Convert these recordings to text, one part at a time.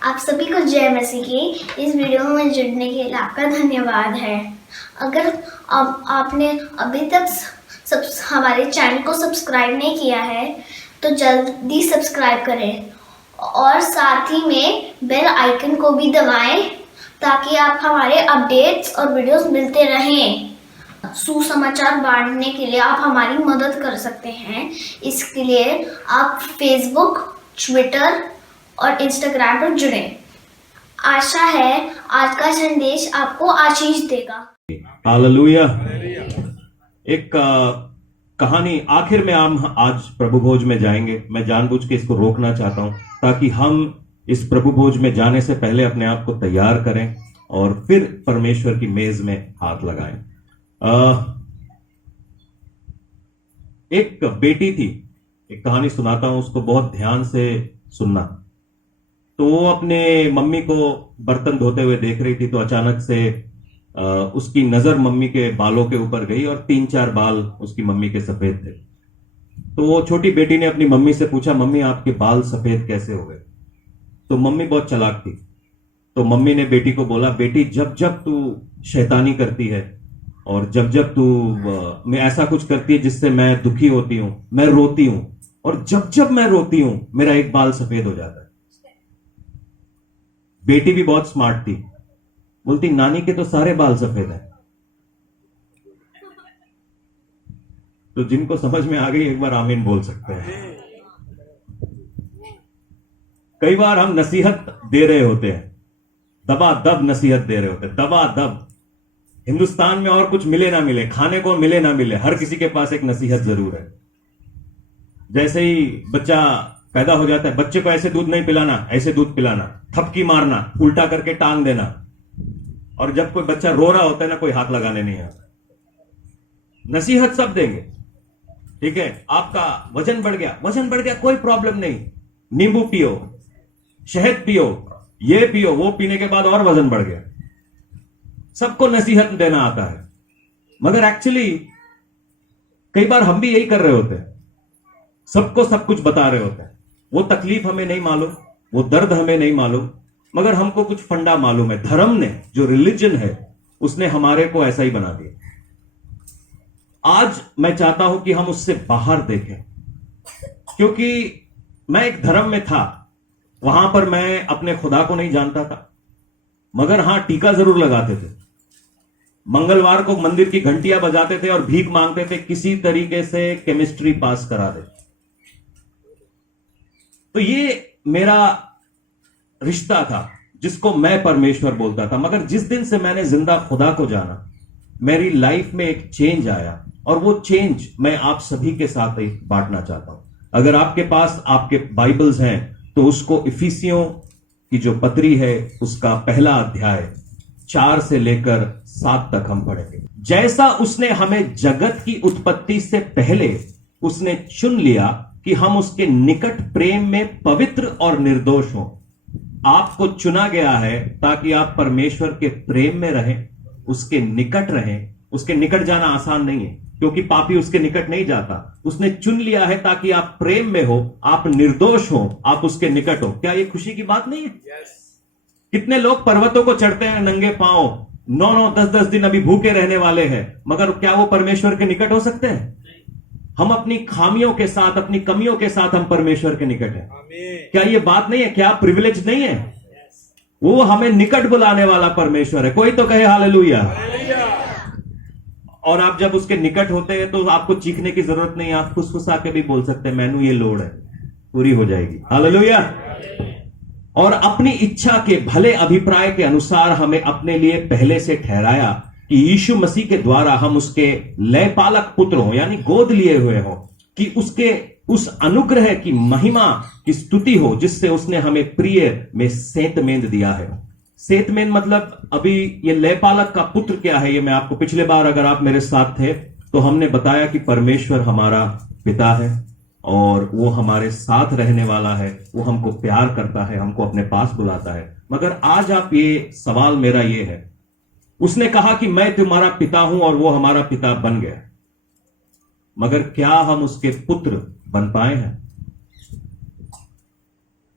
आप सभी को जय मसीह की। इस वीडियो में जुड़ने के लिए आपका धन्यवाद है। अगर आपने अभी तक हमारे चैनल को सब्सक्राइब नहीं किया है तो जल्दी सब्सक्राइब करें और साथ ही में बेल आइकन को भी दबाएं ताकि आप हमारे अपडेट्स और वीडियोस मिलते रहें। सुसमाचार बांटने के लिए आप हमारी मदद कर सकते हैं। इसके लिए आप फेसबुक, ट्विटर और इंस्टाग्राम पर जुड़ें। आशा है आज का संदेश आपको आशीष देगा। हालेलुया। एक कहानी आखिर में हम आज प्रभु भोज में जाएंगे। मैं जानबूझ के इसको रोकना चाहता हूं ताकि हम इस प्रभु भोज में जाने से पहले अपने आप को तैयार करें और फिर परमेश्वर की मेज में हाथ लगाएं। एक बेटी थी, एक कहानी सुनाता हूं, उसको बहुत ध्यान से सुनना। तो वो अपने मम्मी को बर्तन धोते हुए देख रही थी तो अचानक से उसकी नजर मम्मी के बालों के ऊपर गई और 3-4 बाल उसकी मम्मी के सफेद थे। तो वो छोटी बेटी ने अपनी मम्मी से पूछा, मम्मी आपके बाल सफेद कैसे हो गए? तो मम्मी बहुत चालाक थी, तो मम्मी ने बेटी को बोला, बेटी जब जब तू शैतानी करती है और जब जब तू मैं ऐसा कुछ करती है जिससे मैं दुखी होती हूं, मैं रोती हूं, और जब जब मैं रोती हूं मेरा एक बाल सफेद हो जाता है। बेटी भी बहुत स्मार्ट थी, बोलती नानी के तो सारे बाल सफेद हैं। तो जिनको समझ में आ गई एक बार आमीन बोल सकते हैं। कई बार हम नसीहत दे रहे होते हैं, दबादब नसीहत दे रहे होते हैं, दबादब। हिंदुस्तान में और कुछ मिले ना मिले, खाने को मिले ना मिले, हर किसी के पास एक नसीहत जरूर है। जैसे ही बच्चा पैदा हो जाता है, बच्चे को ऐसे दूध नहीं पिलाना, ऐसे दूध पिलाना, थपकी मारना, उल्टा करके टांग देना। और जब कोई बच्चा रो रहा होता है ना, कोई हाथ लगाने नहीं आता। नसीहत सब देंगे, ठीक है। आपका वजन बढ़ गया, कोई प्रॉब्लम नहीं, नींबू पियो, शहद पियो, ये पियो, वो पीने के बाद और वजन बढ़ गया। सबको नसीहत देना आता है, मगर एक्चुअली कई बार हम भी यही कर रहे होते हैं, सबको सब कुछ बता रहे होते हैं। वो तकलीफ हमें नहीं मालूम, वो दर्द हमें नहीं मालूम, मगर हमको कुछ फंडा मालूम है। धर्म ने, जो रिलीजन है, उसने हमारे को ऐसा ही बना दिया। आज मैं चाहता हूं कि हम उससे बाहर देखें, क्योंकि मैं एक धर्म में था, वहां पर मैं अपने खुदा को नहीं जानता था, मगर हां टीका जरूर लगाते थे, मंगलवार को मंदिर की घंटियां बजाते थे और भीख मांगते थे किसी तरीके से केमिस्ट्री पास करा दे। तो ये मेरा रिश्ता था जिसको मैं परमेश्वर बोलता था। मगर जिस दिन से मैंने जिंदा खुदा को जाना, मेरी लाइफ में एक चेंज आया, और वो चेंज मैं आप सभी के साथ ही बांटना चाहता हूं। अगर आपके पास आपके बाइबल्स हैं तो उसको इफिसियों की जो पत्री है उसका पहला अध्याय 4 से लेकर 7 तक हम पढ़ेंगे। जैसा उसने हमें जगत की उत्पत्ति से पहले उसने चुन लिया कि हम उसके निकट प्रेम में पवित्र और निर्दोष हों। आपको चुना गया है ताकि आप परमेश्वर के प्रेम में रहें, उसके निकट रहें। उसके निकट जाना आसान नहीं है, क्योंकि पापी उसके निकट नहीं जाता। उसने चुन लिया है ताकि आप प्रेम में हो, आप निर्दोष हो, आप उसके निकट हो। क्या ये खुशी की बात नहीं है? कितने लोग पर्वतों को चढ़ते हैं नंगे पांव, 9-9, 10-10 दिन अभी भूखे रहने वाले हैं, मगर क्या वो परमेश्वर के निकट हो सकते हैं? हम अपनी खामियों के साथ, अपनी कमियों के साथ हम परमेश्वर के निकट हैं। क्या ये बात नहीं है? क्या प्रिविलेज नहीं है? वो हमें निकट बुलाने वाला परमेश्वर है। कोई तो कहे हालेलुया। और आप जब उसके निकट होते हैं तो आपको चीखने की जरूरत नहीं, आप फुसफुसा के भी बोल सकते हैं, मैनू ये लोड़ है, पूरी हो जाएगी। हालेलुया। और अपनी इच्छा के भले अभिप्राय के अनुसार हमें अपने लिए पहले से ठहराया कि यीशु मसीह के द्वारा हम उसके लयपालक पुत्र हो, यानी गोद लिए हुए हो, कि उसके उस अनुग्रह की महिमा की स्तुति हो जिससे उसने हमें प्रिय में सेंतमेंद दिया है। सेंतमेंद मतलब, अभी ये लयपालक का पुत्र क्या है, ये मैं आपको पिछले बार अगर आप मेरे साथ थे तो हमने बताया कि परमेश्वर हमारा पिता है और वो हमारे साथ रहने वाला है, वो हमको प्यार करता है, हमको अपने पास बुलाता है। मगर आज आप ये सवाल मेरा ये है, उसने कहा कि मैं तुम्हारा पिता हूं और वो हमारा पिता बन गया, मगर क्या हम उसके पुत्र बन पाए हैं?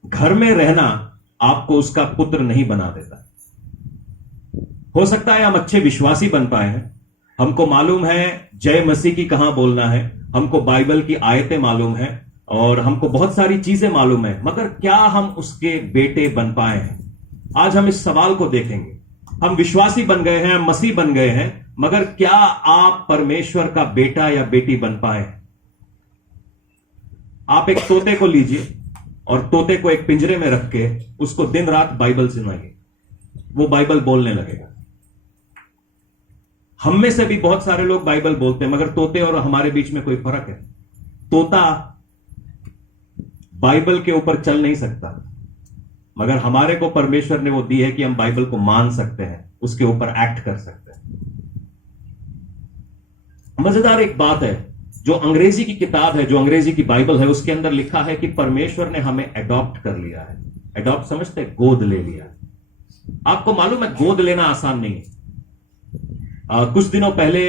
घर में रहना आपको उसका पुत्र नहीं बना देता। हो सकता है हम अच्छे विश्वासी बन पाए हैं, हमको मालूम है जय मसीह की कहां बोलना है, हमको बाइबल की आयतें मालूम है और हमको बहुत सारी चीजें मालूम है, मगर क्या हम उसके बेटे बन पाए हैं? आज हम इस सवाल को देखेंगे। हम विश्वासी बन गए हैं, मसीह बन गए हैं, मगर क्या आप परमेश्वर का बेटा या बेटी बन पाए? आप एक तोते को लीजिए और तोते को एक पिंजरे में रख के उसको दिन रात बाइबल सुनाइए, वो बाइबल बोलने लगेगा। हम में से भी बहुत सारे लोग बाइबल बोलते हैं, मगर तोते और हमारे बीच में कोई फर्क है? तोता बाइबल के ऊपर चल नहीं सकता, मगर हमारे को परमेश्वर ने वो दी है कि हम बाइबल को मान सकते हैं, उसके ऊपर एक्ट कर सकते हैं। मजेदार एक बात है, जो अंग्रेजी की किताब है, जो अंग्रेजी की बाइबल है, उसके अंदर लिखा है कि परमेश्वर ने हमें एडॉप्ट कर लिया है। एडॉप्ट समझते हैं? गोद ले लिया। आपको मालूम है गोद लेना आसान नहीं है। कुछ दिनों पहले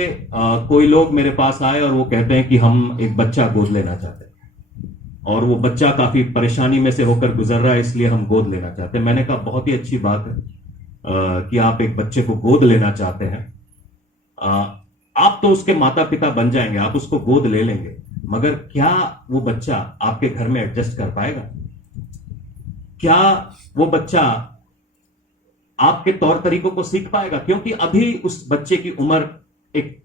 कोई लोग मेरे पास आए और वो कहते हैं कि हम एक बच्चा गोद लेना चाहते हैं और वो बच्चा काफी परेशानी में से होकर गुजर रहा है, इसलिए हम गोद लेना चाहते हैं। मैंने कहा बहुत ही अच्छी बात है कि आप एक बच्चे को गोद लेना चाहते हैं। आप तो उसके माता पिता बन जाएंगे, आप उसको गोद ले लेंगे, मगर क्या वो बच्चा आपके घर में एडजस्ट कर पाएगा? क्या वो बच्चा आपके तौर तरीकों को सीख पाएगा? क्योंकि अभी उस बच्चे की उम्र एक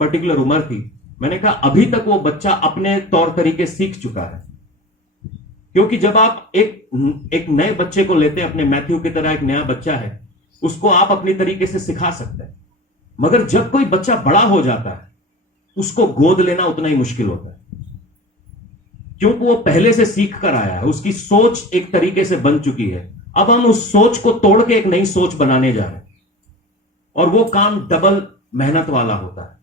पर्टिकुलर उम्र थी। मैंने कहा अभी तक वो बच्चा अपने तौर तरीके सीख चुका है, क्योंकि जब आप एक नए बच्चे को लेते हैं, अपने मैथ्यू की तरह एक नया बच्चा है, उसको आप अपनी तरीके से सिखा सकते हैं, मगर जब कोई बच्चा बड़ा हो जाता है उसको गोद लेना उतना ही मुश्किल होता है, क्योंकि वो पहले से सीख कर आया है, उसकी सोच एक तरीके से बन चुकी है। अब हम उस सोच को तोड़ के एक नई सोच बनाने जा रहे हैं और वो काम डबल मेहनत वाला होता है।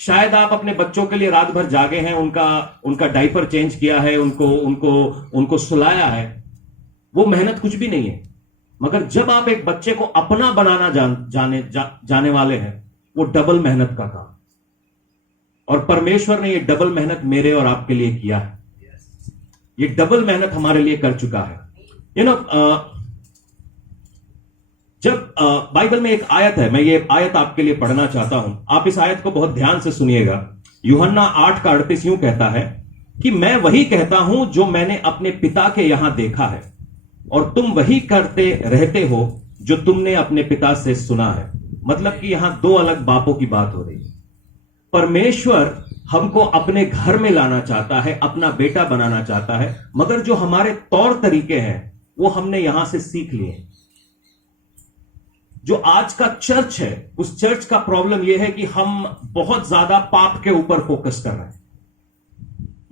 शायद आप अपने बच्चों के लिए रात भर जागे हैं, उनका डायपर चेंज किया है, उनको सुलाया है, वो मेहनत कुछ भी नहीं है। मगर जब आप एक बच्चे को अपना बनाना जाने वाले हैं, वो डबल मेहनत का काम। और परमेश्वर ने ये डबल मेहनत मेरे और आपके लिए किया है, ये डबल मेहनत हमारे लिए कर चुका है। जब बाइबल में एक आयत है, मैं ये आयत आपके लिए पढ़ना चाहता हूं, आप इस आयत को बहुत ध्यान से सुनिएगा। यूहन्ना 8:38 यूं कहता है कि मैं वही कहता हूं जो मैंने अपने पिता के यहां देखा है, और तुम वही करते रहते हो जो तुमने अपने पिता से सुना है। मतलब कि यहां दो अलग बापों की बात हो रही है। परमेश्वर हमको अपने घर में लाना चाहता है, अपना बेटा बनाना चाहता है, मगर जो हमारे तौर तरीके हैं वो हमने यहां से सीख लिए। जो आज का चर्च है, उस चर्च का प्रॉब्लम यह है कि हम बहुत ज्यादा पाप के ऊपर फोकस कर रहे हैं।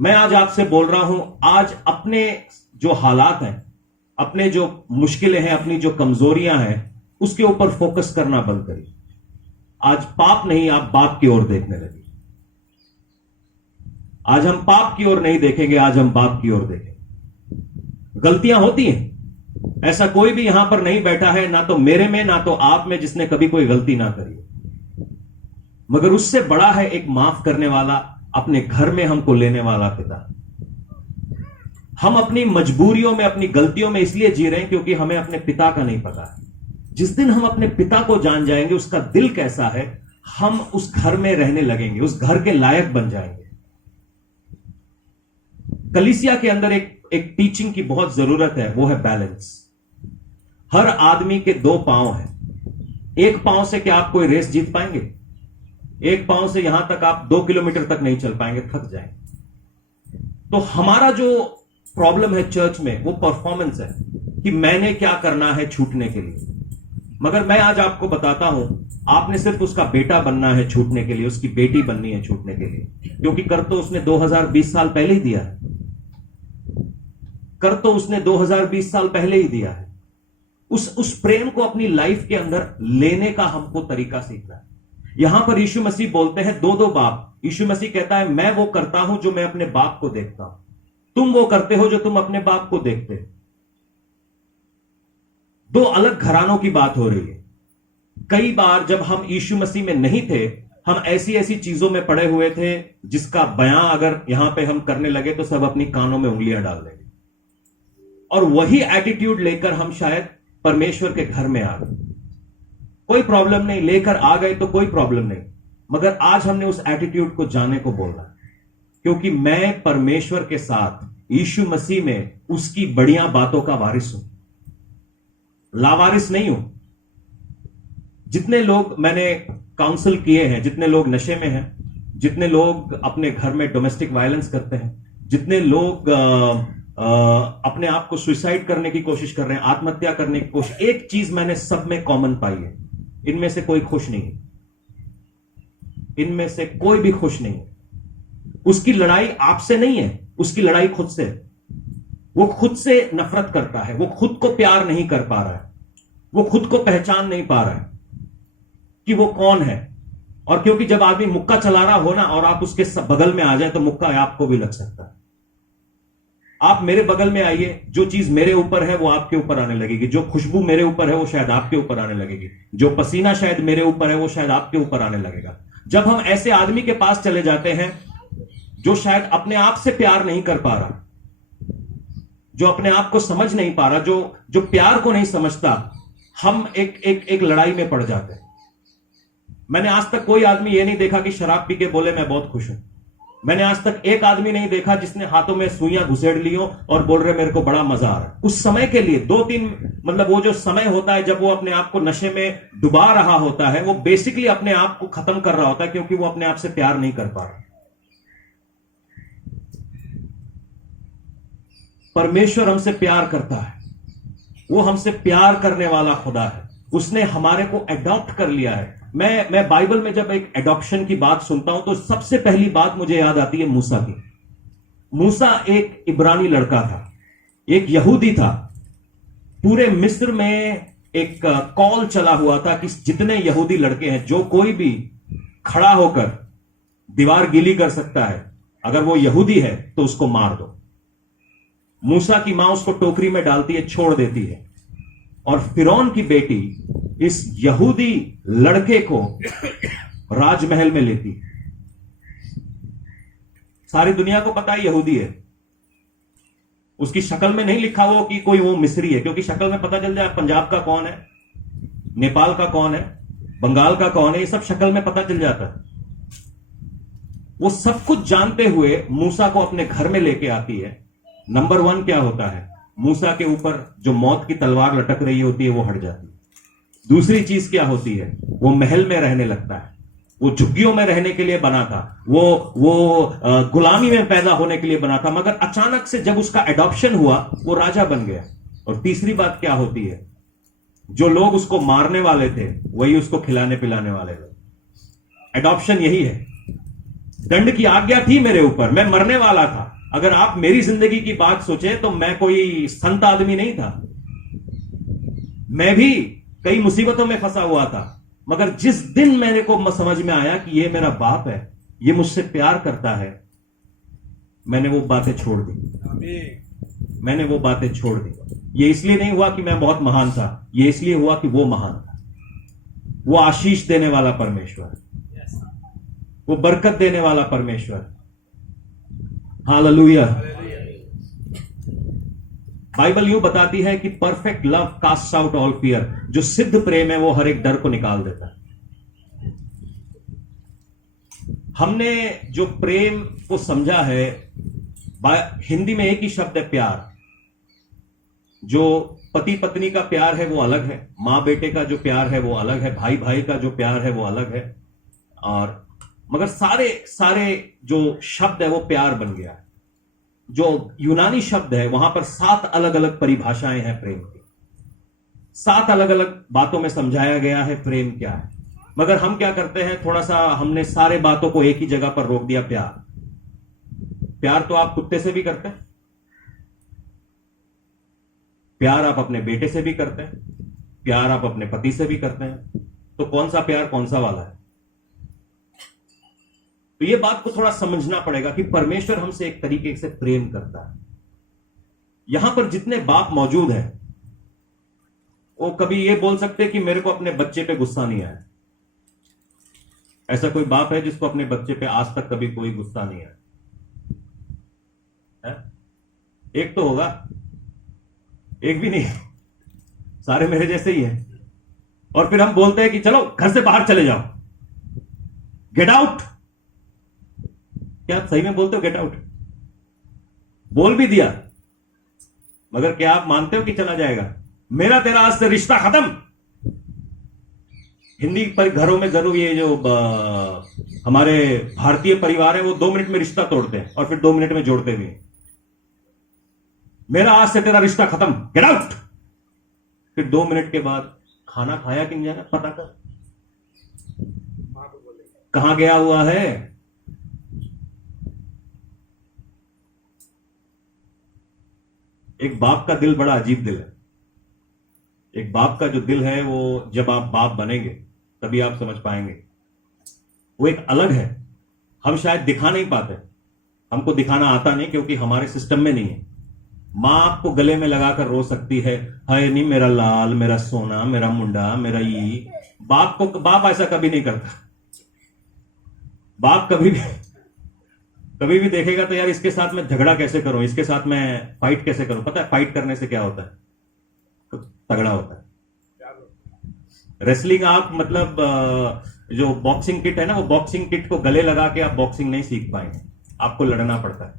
मैं आज आपसे बोल रहा हूं, आज अपने जो हालात हैं, अपने जो मुश्किलें हैं, अपनी जो कमजोरियां हैं, उसके ऊपर फोकस करना बंद करिए। आज पाप नहीं, आप बाप की ओर देखने लगे। आज हम पाप की ओर नहीं देखेंगे, आज हम बाप की ओर देखेंगे। गलतियां होती हैं, ऐसा कोई भी यहां पर नहीं बैठा है, ना तो मेरे में ना तो आप में, जिसने कभी कोई गलती ना करी, मगर उससे बड़ा है एक माफ करने वाला, अपने घर में हमको लेने वाला पिता। हम अपनी मजबूरियों में, अपनी गलतियों में इसलिए जी रहे हैं क्योंकि हमें अपने पिता का नहीं पता है। जिस दिन हम अपने पिता को जान जाएंगे, उसका दिल कैसा है, हम उस घर में रहने लगेंगे, उस घर के लायक बन जाएंगे। कलीसिया के अंदर एक टीचिंग की बहुत जरूरत है, वो है बैलेंस। हर आदमी के दो पांव हैं। एक पांव से क्या आप कोई रेस जीत पाएंगे? एक पांव से यहां तक आप 2 किलोमीटर तक नहीं चल पाएंगे, थक जाएंगे। तो हमारा जो प्रॉब्लम है चर्च में, वो परफॉर्मेंस है कि मैंने क्या करना है छूटने के लिए। मगर मैं आज आपको बताता हूं, आपने सिर्फ उसका बेटा बनना है छूटने के लिए, उसकी बेटी बननी है छूटने के लिए, क्योंकि कर तो उसने 2020 साल पहले ही दिया है। कर तो उसने 2020 साल पहले ही दिया है। उस प्रेम को अपनी लाइफ के अंदर लेने का हमको तरीका सीखना है। यहां पर यीशु मसीह बोलते हैं दो बाप। यीशु मसीह कहता है, मैं वो करता हूं जो मैं अपने बाप को देखता हूं, तुम वो करते हो जो तुम अपने बाप को देखते हो। दो अलग घरानों की बात हो रही है। कई बार जब हम यीशु मसीह में नहीं थे, हम ऐसी ऐसी चीजों में पड़े हुए थे जिसका बयां अगर यहां पे हम करने लगे तो सब अपनी कानों में उंगलियां डाल देंगे। और वही एटीट्यूड लेकर हम शायद परमेश्वर के घर में आ गए। कोई प्रॉब्लम नहीं, लेकर आ गए तो कोई प्रॉब्लम नहीं, मगर आज हमने उस एटीट्यूड को जाने को बोलना, क्योंकि मैं परमेश्वर के साथ यीशु मसीह में उसकी बढ़िया बातों का वारिस हूं, लावारिस नहीं हूं। जितने लोग मैंने काउंसिल किए हैं, जितने लोग नशे में हैं, जितने लोग अपने घर में डोमेस्टिक वायलेंस करते हैं, जितने लोग अपने आप को सुसाइड करने की कोशिश कर रहे हैं, आत्महत्या करने की कोशिश, एक चीज मैंने सब में कॉमन पाई है, इनमें से कोई खुश नहीं है, इनमें से कोई भी खुश नहीं है। उसकी लड़ाई आपसे नहीं है, उसकी लड़ाई खुद से। वो खुद से नफरत करता है, वो खुद को प्यार नहीं कर पा रहा है, वो खुद को पहचान नहीं पा रहा है कि वो कौन है। और क्योंकि जब आदमी मुक्का चला रहा हो ना और आप उसके बगल में आ जाए तो मुक्का आपको भी लग सकता है। आप मेरे बगल में आइए, जो चीज मेरे ऊपर है वो आपके ऊपर आने लगेगी, जो खुशबू मेरे ऊपर है वो शायद आपके ऊपर आने लगेगी, जो पसीना शायद मेरे ऊपर है वो शायद आपके ऊपर आने लगेगा। जब हम ऐसे आदमी के पास चले जाते हैं जो शायद अपने आप से प्यार नहीं कर पा रहा, जो अपने आप को समझ नहीं पा रहा, जो प्यार को नहीं समझता, हम एक लड़ाई में पड़ जाते हैं। मैंने आज तक कोई आदमी ये नहीं देखा कि शराब पी के बोले मैं बहुत खुश हूं। मैंने आज तक एक आदमी नहीं देखा जिसने हाथों में सुइयां घुसेड़ ली हो और बोल रहे मेरे को बड़ा मजा आ रहा है। उस समय के लिए 2-3 मतलब वो जो समय होता है जब वो अपने आप को नशे में डुबा रहा होता है, वो बेसिकली अपने आप को खत्म कर रहा होता है, क्योंकि वो अपने आप से प्यार नहीं कर पा रहा। परमेश्वर हमसे प्यार करता है, वो हमसे प्यार करने वाला खुदा है, उसने हमारे को अडॉप्ट कर लिया है। मैं बाइबल में जब एक एडॉप्शन की बात सुनता हूं तो सबसे पहली बात मुझे याद आती है मूसा की। मूसा एक इब्रानी लड़का था, एक यहूदी था। पूरे मिस्र में एक कॉल चला हुआ था कि जितने यहूदी लड़के हैं, जो कोई भी खड़ा होकर दीवार गीली कर सकता है, अगर वो यहूदी है तो उसको मार दो। मूसा की मां उसको टोकरी में डालती है, छोड़ देती है, और फिरौन की बेटी इस यहूदी लड़के को राजमहल में लेती। सारी दुनिया को पता है यहूदी है, उसकी शक्ल में नहीं लिखा हुआ कि कोई वो मिस्री है, क्योंकि शक्ल में पता चल जाए पंजाब का कौन है, नेपाल का कौन है, बंगाल का कौन है, ये सब शक्ल में पता चल जाता है। वो सब कुछ जानते हुए मूसा को अपने घर में लेके आती है। नंबर 1 क्या होता है, मूसा के ऊपर जो मौत की तलवार लटक रही होती है वो हट जाती है। दूसरी चीज क्या होती है, वो महल में रहने लगता है। वो झुग्गियों में रहने के लिए बना था, वो गुलामी में पैदा होने के लिए बना था, मगर अचानक से जब उसका एडॉप्शन हुआ वो राजा बन गया। और तीसरी बात क्या होती है, जो लोग उसको मारने वाले थे वही उसको खिलाने पिलाने वाले लोग। एडॉप्शन यही है। दंड की आज्ञा थी मेरे ऊपर, मैं मरने वाला था। अगर आप मेरी जिंदगी की बात सोचे तो मैं कोई संत आदमी नहीं था, मैं भी कई मुसीबतों में फंसा हुआ था, मगर जिस दिन मेरे को समझ में आया कि ये मेरा बाप है, ये मुझसे प्यार करता है, मैंने वो बातें छोड़ दी। मैंने वो बातें छोड़ दी। ये इसलिए नहीं हुआ कि मैं बहुत महान था, ये इसलिए हुआ कि वो महान था। वो आशीष देने वाला परमेश्वर, वो बरकत देने वाला परमेश्वर। हालेलुया। बाइबल यूं बताती है कि perfect love cast out all fear. जो सिद्ध प्रेम है वो हर एक डर को निकाल देता है। हमने जो प्रेम को समझा है, हिंदी में एक ही शब्द है, प्यार। जो पति पत्नी का प्यार है वो अलग है, मां बेटे का जो प्यार है वो अलग है, भाई भाई का जो प्यार है वो अलग है, और मगर सारे जो शब्द है वो प्यार बन गया है। जो यूनानी शब्द है वहां पर 7 अलग अलग परिभाषाएं हैं प्रेम की। 7 अलग अलग बातों में समझाया गया है प्रेम क्या है। मगर हम क्या करते हैं, थोड़ा सा हमने सारे बातों को एक ही जगह पर रोक दिया। प्यार तो आप कुत्ते से भी करते हैं, प्यार आप अपने बेटे से भी करते हैं, प्यार आप अपने पति से भी करते हैं। तो कौन सा प्यार कौन सा वाला है? तो ये बात को थोड़ा समझना पड़ेगा कि परमेश्वर हमसे एक तरीके से प्रेम करता है। यहां पर जितने बाप मौजूद हैं वो कभी ये बोल सकते कि मेरे को अपने बच्चे पे गुस्सा नहीं आया। ऐसा कोई बाप है जिसको अपने बच्चे पे आज तक कभी कोई गुस्सा नहीं आया है? एक तो होगा। एक भी नहीं, सारे मेरे जैसे ही हैं। और फिर हम बोलते हैं कि चलो घर से बाहर चले जाओ, गेट आउट। क्या आप सही में बोलते हो गेट आउट? बोल भी दिया, मगर क्या आप मानते हो कि चला जाएगा? मेरा तेरा आज से रिश्ता खत्म। हिंदी पर घरों में जरूर ये जो हमारे भारतीय परिवार है वो 2 मिनट में रिश्ता तोड़ते हैं और फिर 2 मिनट में जोड़ते भी हैं। मेरा आज से तेरा रिश्ता खत्म, गेट आउट। फिर 2 मिनट के बाद खाना खाया कि नहीं जाना पता कर, कहां गया हुआ है। एक बाप का दिल बड़ा अजीब दिल है। एक बाप का जो दिल है वो जब आप बाप बनेंगे तभी आप समझ पाएंगे, वो एक अलग है। हम शायद दिखा नहीं पाते, हमको दिखाना आता नहीं क्योंकि हमारे सिस्टम में नहीं है। मां आपको गले में लगाकर रो सकती है, हाय नहीं मेरा लाल, मेरा सोना, मेरा मुंडा, मेरा ये। बाप ऐसा कभी नहीं करता। बाप कभी भी देखेगा तो यार इसके साथ मैं झगड़ा कैसे करूं, इसके साथ मैं फाइट कैसे करूं। पता है फाइट करने से क्या होता है? तो तगड़ा होता है। रेसलिंग आप मतलब जो बॉक्सिंग किट है ना, वो बॉक्सिंग किट को गले लगा के आप बॉक्सिंग नहीं सीख पाएंगे। आपको लड़ना पड़ता है,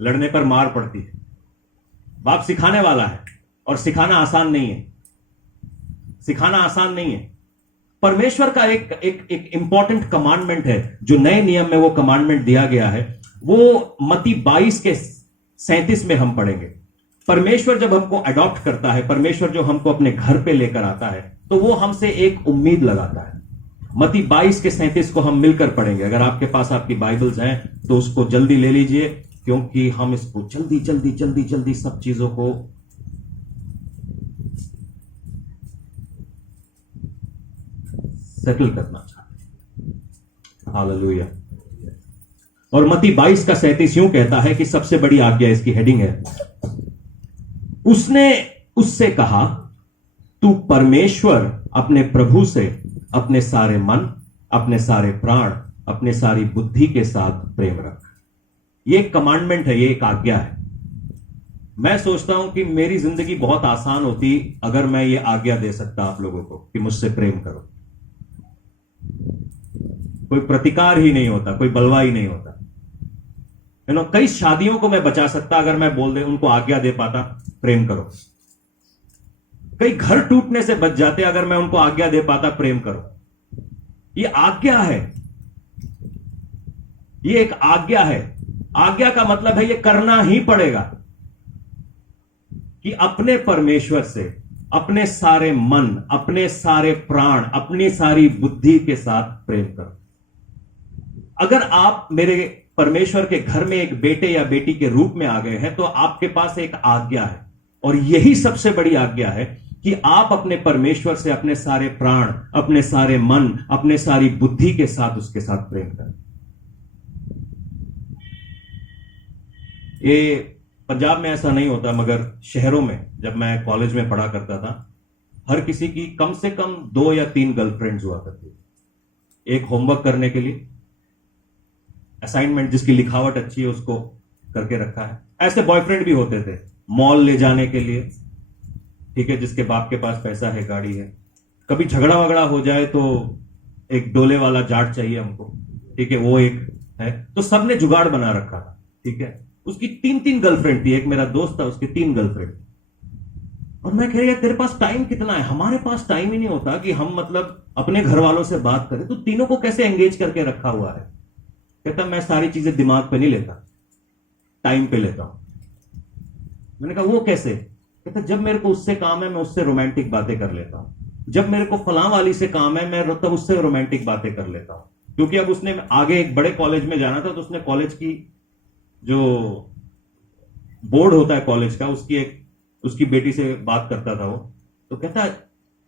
लड़ने पर मार पड़ती है। बाप सिखाने वाला है और सिखाना आसान नहीं है, सिखाना आसान नहीं है। परमेश्वर का एक इंपॉर्टेंट कमांडमेंट है जो नए नियम में वो कमांडमेंट दिया गया है, वो मत्ती 22 के 37 में हम पढ़ेंगे। परमेश्वर जब हमको अडॉप्ट करता है, परमेश्वर जो हमको अपने घर पे लेकर आता है, तो वो हमसे एक उम्मीद लगाता है। मत्ती 22 के 37 को हम मिलकर पढ़ेंगे। अगर आपके पास आपकी बाइबल्स हैं तो उसको जल्दी ले लीजिए, क्योंकि हम इसको जल्दी जल्दी जल्दी जल्दी सब चीजों को सेटल करना चाहते हैं। हालेलुया। और मत्ती 22 का 37 यूं कहता है कि सबसे बड़ी आज्ञा, इसकी हेडिंग है, उसने उससे कहा, तू परमेश्वर अपने प्रभु से अपने सारे मन, अपने सारे प्राण, अपने सारी बुद्धि के साथ प्रेम रख। ये एक कमांडमेंट है, ये एक आज्ञा है। मैं सोचता हूं कि मेरी जिंदगी बहुत आसान होती अगर मैं ये आज्ञा दे सकता आप लोगों को कि मुझसे प्रेम करो। कोई प्रतिकार ही नहीं होता, कोई बलवा ही नहीं होता। कई शादियों को मैं बचा सकता अगर मैं बोल दे, उनको आज्ञा दे पाता प्रेम करो। कई घर टूटने से बच जाते अगर मैं उनको आज्ञा दे पाता प्रेम करो। ये आज्ञा है, ये एक आज्ञा है। आज्ञा का मतलब है ये करना ही पड़ेगा कि अपने परमेश्वर से अपने सारे मन, अपने सारे प्राण, अपनी सारी बुद्धि के साथ प्रेम करो। अगर आप मेरे परमेश्वर के घर में एक बेटे या बेटी के रूप में आ गए हैं तो आपके पास एक आज्ञा है, और यही सबसे बड़ी आज्ञा है कि आप अपने परमेश्वर से अपने सारे प्राण, अपने सारे मन, अपने सारी बुद्धि के साथ उसके साथ प्रेम करें। ये पंजाब में ऐसा नहीं होता, मगर शहरों में जब मैं कॉलेज में पढ़ा करता था, हर किसी की कम से कम 2 या 3 गर्लफ्रेंड्स हुआ करती थी। एक होमवर्क करने के लिए, असाइनमेंट जिसकी लिखावट अच्छी है उसको करके रखा है। ऐसे बॉयफ्रेंड भी होते थे मॉल ले जाने के लिए, ठीक है, जिसके बाप के पास पैसा है, गाड़ी है। कभी झगड़ा वगड़ा हो जाए तो एक डोले वाला जाट चाहिए हमको, ठीक है, वो एक है। तो सबने जुगाड़ बना रखा था, ठीक है। उसकी 3 गर्लफ्रेंड थी। एक मेरा दोस्त था, उसकी 3 गर्लफ्रेंड। और मैं कह रहा तेरे पास टाइम कितना है? हमारे पास टाइम ही नहीं होता कि हम मतलब अपने घर वालों से बात करें। तो तीनों को कैसे एंगेज करके रखा हुआ है? कहता मैं सारी चीजें दिमाग पे नहीं लेता, टाइम पे लेता हूं। मैंने कहा वो कैसे? कहता जब मेरे को उससे काम है मैं उससे रोमांटिक बातें कर लेता हूं, जब मेरे को फलां वाली से काम है मैं तब उससे रोमांटिक बातें कर लेता हूं। क्योंकि अब उसने आगे एक बड़े कॉलेज में जाना था, तो उसने कॉलेज की जो बोर्ड होता है कॉलेज का, उसकी बेटी से बात करता था वो। तो कहता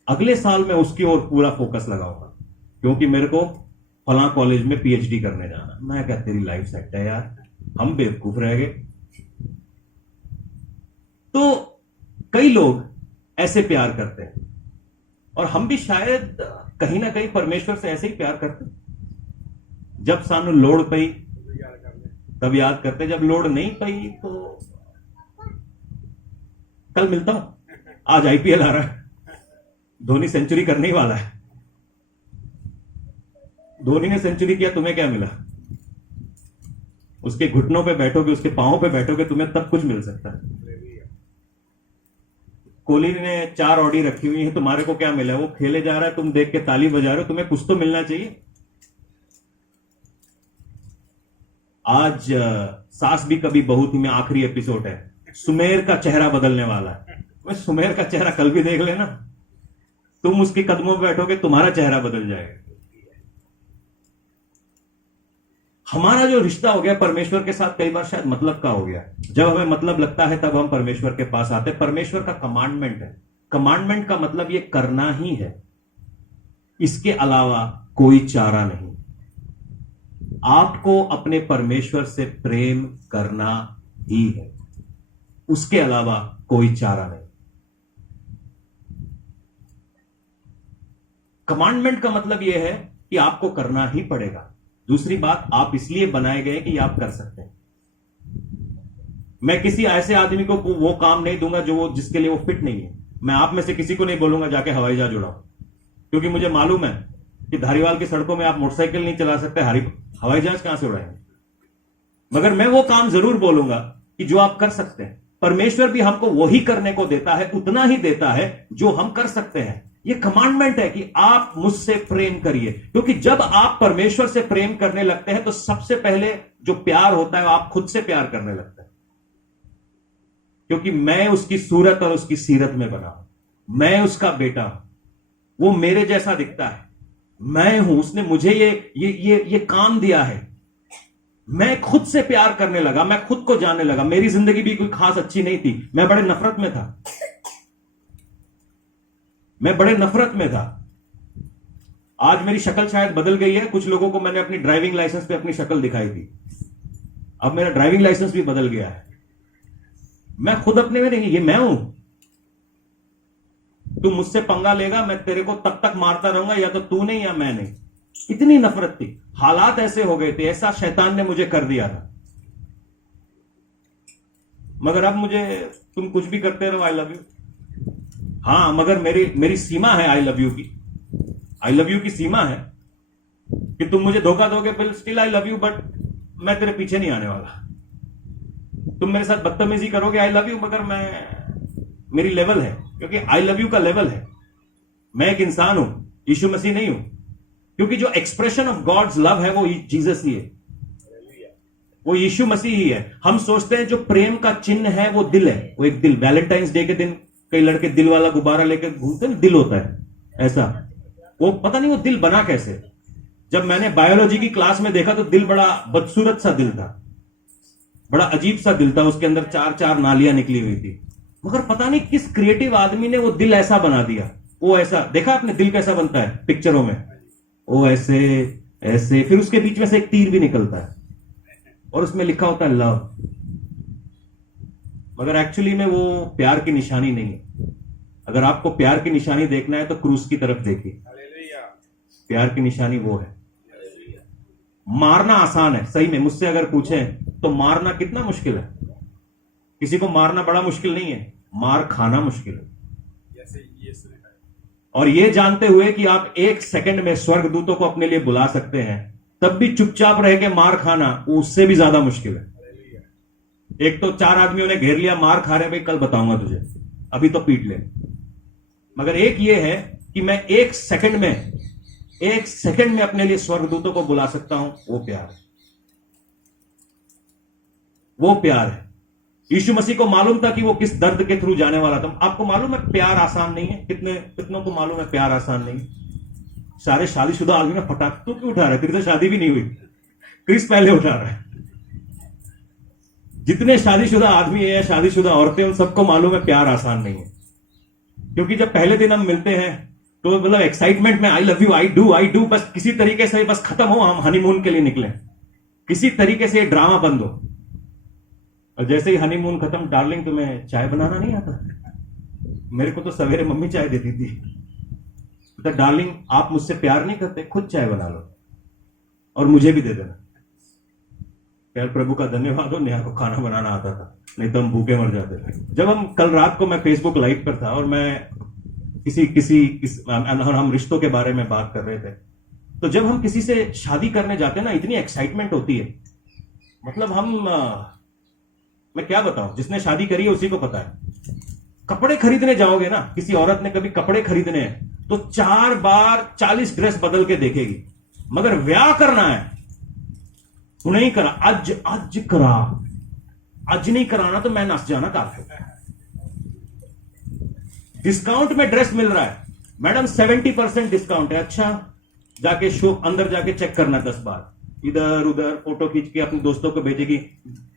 अगले साल मैं उसकी ओर पूरा फोकस लगाऊंगा क्योंकि मेरे को फलां कॉलेज में पीएचडी करने जाना। मैं क्या तेरी लाइफ सेट है यार, हम बेवकूफ रह गए। तो कई लोग ऐसे प्यार करते हैं, और हम भी शायद कहीं ना कहीं परमेश्वर से ऐसे ही प्यार करते हैं। जब सानू लोड़ पई तब याद करते, जब लोड़ नहीं पई तो कल मिलता हूं, आज आईपीएल आ रहा है, धोनी सेंचुरी करने ही वाला है। धोनी ने सेंचुरी किया, तुम्हें क्या मिला? उसके घुटनों पे बैठोगे, उसके पांवों पे बैठोगे, तुम्हें तब कुछ मिल सकता है। कोहली ने 4 ऑडी रखी हुई है, तुम्हारे को क्या मिला? वो खेले जा रहा है, तुम देख के ताली बजा रहे हो, तुम्हें कुछ तो मिलना चाहिए। आज सास भी कभी बहू थी में आखिरी एपिसोड है, सुमेर का चेहरा बदलने वाला है। सुमेर का चेहरा कल भी देख लेना, तुम उसके कदमों में बैठोगे, तुम्हारा चेहरा बदल जाएगा। हमारा जो रिश्ता हो गया परमेश्वर के साथ, कई बार शायद मतलब का हो गया। जब हमें मतलब लगता है तब हम परमेश्वर के पास आते हैं। परमेश्वर का कमांडमेंट है, कमांडमेंट का मतलब ये करना ही है, इसके अलावा कोई चारा नहीं। आपको अपने परमेश्वर से प्रेम करना ही है, उसके अलावा कोई चारा नहीं। कमांडमेंट का मतलब यह है कि आपको करना ही पड़ेगा। दूसरी बात, आप इसलिए बनाए गए कि आप कर सकते हैं। मैं किसी ऐसे आदमी को वो काम नहीं दूंगा जिसके लिए वो फिट नहीं है। मैं आप में से किसी को नहीं बोलूंगा जाके हवाई जहाज उड़ाओ, क्योंकि मुझे मालूम है कि धारीवाल की सड़कों में आप मोटरसाइकिल नहीं चला सकते, हवाई जहाज कहां से उड़ाएंगे। मगर मैं वो काम जरूर बोलूंगा कि जो आप कर सकते हैं। परमेश्वर भी हमको वही करने को देता है, उतना ही देता है जो हम कर सकते हैं। ये कमांडमेंट है कि आप मुझसे प्रेम करिए, क्योंकि जब आप परमेश्वर से प्रेम करने लगते हैं तो सबसे पहले जो प्यार होता है वो आप खुद से प्यार करने लगते हैं। क्योंकि मैं उसकी सूरत और उसकी सीरत में बना हूं, मैं उसका बेटा हूं, वो मेरे जैसा दिखता है, मैं हूं, उसने मुझे ये काम दिया है। मैं खुद से प्यार करने लगा, मैं खुद को जानने लगा। मेरी जिंदगी भी कोई खास अच्छी नहीं थी, मैं बड़े नफरत में था, मैं बड़े नफरत में था। आज मेरी शक्ल शायद बदल गई है। कुछ लोगों को मैंने अपनी ड्राइविंग लाइसेंस पे अपनी शक्ल दिखाई थी, अब मेरा ड्राइविंग लाइसेंस भी बदल गया है। मैं खुद अपने में नहीं, ये मैं हूं। तू मुझसे पंगा लेगा, मैं तेरे को तब तक मारता रहूंगा, या तो तू नहीं या मैं नहीं। इतनी नफरत थी, हालात ऐसे हो गए थे, ऐसा शैतान ने मुझे कर दिया था। मगर अब मुझे तुम कुछ भी करते रहो, आई लव यू। हां, मगर मेरी सीमा है आई लव यू की। आई लव यू की सीमा है कि तुम मुझे धोखा दोगे, फिर still I love you, but मैं तेरे पीछे नहीं आने वाला। तुम मेरे साथ बदतमीजी करोगे, आई लव यू, मगर मेरी लेवल है, क्योंकि आई लव यू का लेवल है। मैं एक इंसान हूं, यीशु मसीह नहीं हूं। क्योंकि जो एक्सप्रेशन ऑफ गॉड्स लव है वो जीसस ही है, वो यीशु मसीह ही है। हम सोचते हैं जो प्रेम का चिन्ह है वो दिल है, वो एक दिल। वैलेंटाइंस डे के दिन कई लड़के दिल वाला गुब्बारा लेकर घूमते हैं, दिल होता है ऐसा। वो पता नहीं वो दिल बना कैसे। जब मैंने बायोलॉजी की क्लास में देखा तो दिल बड़ा बदसूरत सा दिल था, बड़ा अजीब सा दिल था, उसके अंदर 4-4 नालियां निकली हुई थी। मगर पता नहीं किस क्रिएटिव आदमी ने वो दिल ऐसा बना दिया। वो ऐसा देखा आपने दिल कैसा बनता है पिक्चरों में, वो ऐसे ऐसे, फिर उसके बीच में से एक तीर भी निकलता है और उसमें लिखा होता है लव। मगर एक्चुअली में वो प्यार की निशानी नहीं है। अगर आपको प्यार की निशानी देखना है तो क्रूस की तरफ देखिए, प्यार की निशानी वो है। मारना आसान है, सही में मुझसे अगर पूछें तो मारना कितना मुश्किल है। किसी को मारना बड़ा मुश्किल नहीं है, मार खाना मुश्किल है। और ये जानते हुए कि आप 1 सेकंड में स्वर्गदूतों को अपने लिए बुला सकते हैं, तब भी चुपचाप रह के मार खाना उससे भी ज्यादा मुश्किल है। एक तो 4 आदमियों ने घेर लिया, मार खा रहे, भाई कल बताऊंगा तुझे, अभी तो पीट ले। मगर एक ये है कि मैं 1 सेकंड में अपने लिए स्वर्गदूतों को बुला सकता हूं। वो प्यार है, वो प्यार है। यीशु मसीह को मालूम था कि वो किस दर्द के थ्रू जाने वाला था। आपको मालूम है प्यार आसान नहीं है। कितनों को मालूम है प्यार आसान नहीं। सारे शादीशुदा आदमी ना फटाक तो क्यों उठा रहे, तेरी तो शादी भी नहीं हुई, क्रिस पहले उठा रहा है। जितने शादीशुदा आदमी है या शादीशुदा औरतें, उन सबको मालूम है प्यार आसान नहीं है। क्योंकि जब पहले दिन हम मिलते हैं तो मतलब एक्साइटमेंट में I love you, I do, बस किसी तरीके से बस खत्म हो, हम हनीमून के लिए निकले, किसी तरीके से ड्रामा बंद हो। और जैसे ही हनीमून खत्म, डार्लिंग तुम्हें चाय बनाना नहीं आता? मेरे को तो सवेरे मम्मी चाय देती थी। तो डार्लिंग आप मुझसे प्यार नहीं करते, खुद चाय बना लो और मुझे भी दे देना। खैर प्रभु का धन्यवाद हो, नेहा को खाना बनाना आता था, नहीं तो हम भूखे मर जाते थे। जब हम कल रात को मैं फेसबुक लाइव पर था और मैं हम रिश्तों के बारे में बात कर रहे थे, तो जब हम किसी से शादी करने जाते हैं ना, इतनी एक्साइटमेंट होती है, मतलब मैं क्या बताऊं, जिसने शादी करी है उसी को पता है। कपड़े खरीदने जाओगे ना, किसी औरत ने कभी कपड़े खरीदने हैं तो 4 बार 40 ड्रेस बदल के देखेगी, मगर ब्याह करना है तू नहीं करा, आज करा, आज नहीं कराना तो मैं नस जाना काफी। डिस्काउंट में ड्रेस मिल रहा है मैडम, 70% डिस्काउंट है। अच्छा, जाके शॉप अंदर जाके चेक करना 10 बार, इधर उधर फोटो खींच के अपने दोस्तों को भेजेगी,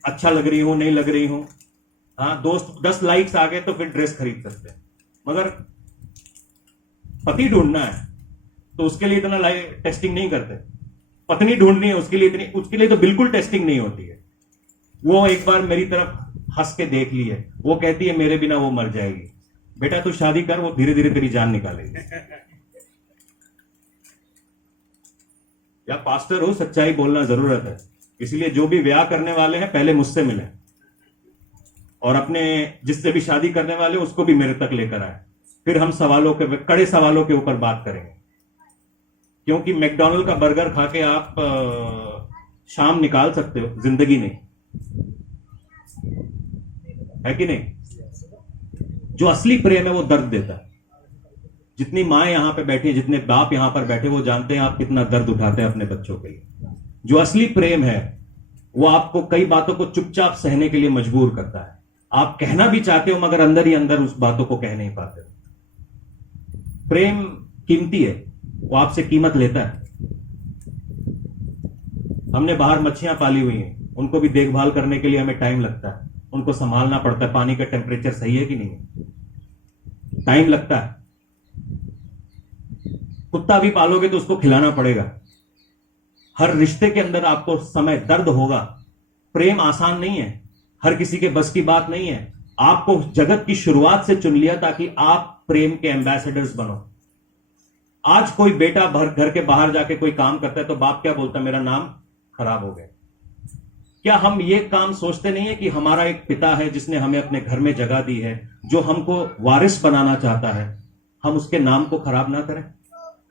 अच्छा लग रही हूं नहीं लग रही हूं। हाँ, दोस्त 10 लाइक्स आ गए तो फिर ड्रेस खरीद सकते हैं, मगर पति ढूंढना है तो उसके लिए इतना टेस्टिंग नहीं करते। पत्नी ढूंढनी है उसके लिए तो बिल्कुल टेस्टिंग नहीं होती है। वो एक बार मेरी तरफ हंस के देख ली है, वो कहती है मेरे बिना वो मर जाएगी। बेटा तू शादी कर, वो धीरे धीरे तेरी जान निकालेगी। या पास्टर हो, सच्चाई बोलना जरूरत है, इसलिए जो भी ब्याह करने वाले हैं पहले मुझसे मिले और अपने जिससे भी शादी करने वाले उसको भी मेरे तक लेकर आए, फिर हम कड़े सवालों के ऊपर बात करेंगे। क्योंकि मैकडॉनल्ड का बर्गर खा के आप शाम निकाल सकते हो, जिंदगी नहीं, है कि नहीं? जो असली प्रेम है वो दर्द देता है। जितनी माँ यहां पे बैठी है, जितने बाप यहां पर बैठे, वो जानते हैं आप कितना दर्द उठाते हैं अपने बच्चों के लिए। जो असली प्रेम है वो आपको कई बातों को चुपचाप सहने के लिए मजबूर करता है। आप कहना भी चाहते हो मगर अंदर ही अंदर उस बातों को कह नहीं पाते। प्रेम कीमती है, वो आपसे कीमत लेता है। हमने बाहर मच्छियां पाली हुई हैं, उनको भी देखभाल करने के लिए हमें टाइम लगता है, उनको संभालना पड़ता है। पानी का टेम्परेचर सही है कि नहीं है, टाइम लगता है। कुत्ता भी पालोगे तो उसको खिलाना पड़ेगा। हर रिश्ते के अंदर आपको समय दर्द होगा। प्रेम आसान नहीं है, हर किसी के बस की बात नहीं है। आपको जगत की शुरुआत से चुन लिया ताकि आप प्रेम के एम्बेसडर्स बनो। आज कोई बेटा घर के बाहर जाके कोई काम करता है तो बाप क्या बोलता है, मेरा नाम खराब हो गया। क्या हम ये काम सोचते नहीं है कि हमारा एक पिता है जिसने हमें अपने घर में जगह दी है, जो हमको वारिस बनाना चाहता है, हम उसके नाम को खराब ना करें।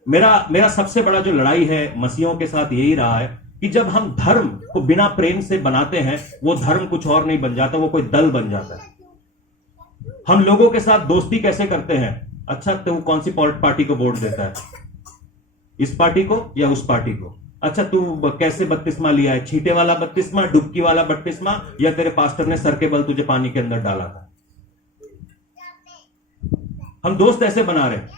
मेरा सबसे बड़ा जो लड़ाई है मसीहों के साथ यही रहा है कि जब हम धर्म को बिना प्रेम से बनाते हैं, वो धर्म कुछ और नहीं बन जाता, वो कोई दल बन जाता है। हम लोगों के साथ दोस्ती कैसे करते हैं? अच्छा, तो वो कौन सी पार्टी को वोट देता है, इस पार्टी को या उस पार्टी को? अच्छा, तू कैसे बपतिस्मा लिया है, छींटे वाला बपतिस्मा, डुबकी वाला बपतिस्मा, या तेरे पास्टर ने सर के बल तुझे पानी के अंदर डाला था? हम दोस्त ऐसे बना रहे हैं,